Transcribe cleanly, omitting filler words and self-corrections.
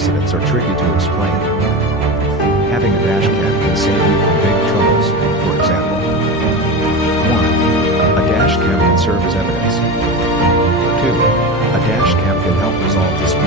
accidents are tricky to explain. Having a dash cam can save you from big troubles, for example. 1. A dash cam can serve as evidence. 2. A dash cam can help resolve disputes.